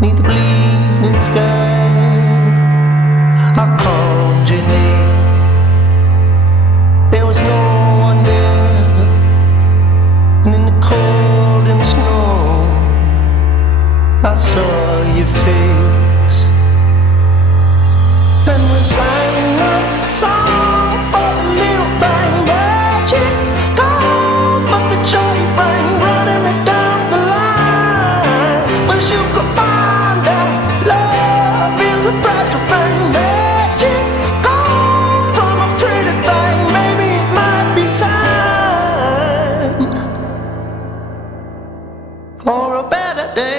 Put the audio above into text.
'neath the bleeding sky. I called your name, there was no one there, and in the cold and snow I saw your face. Then we sang a song for the little thing, magic gone, but the joy you bring running me down the line. Wish you could find out love is a fragile thing, magic gone from a pretty thing. Maybe it might be time for a better day.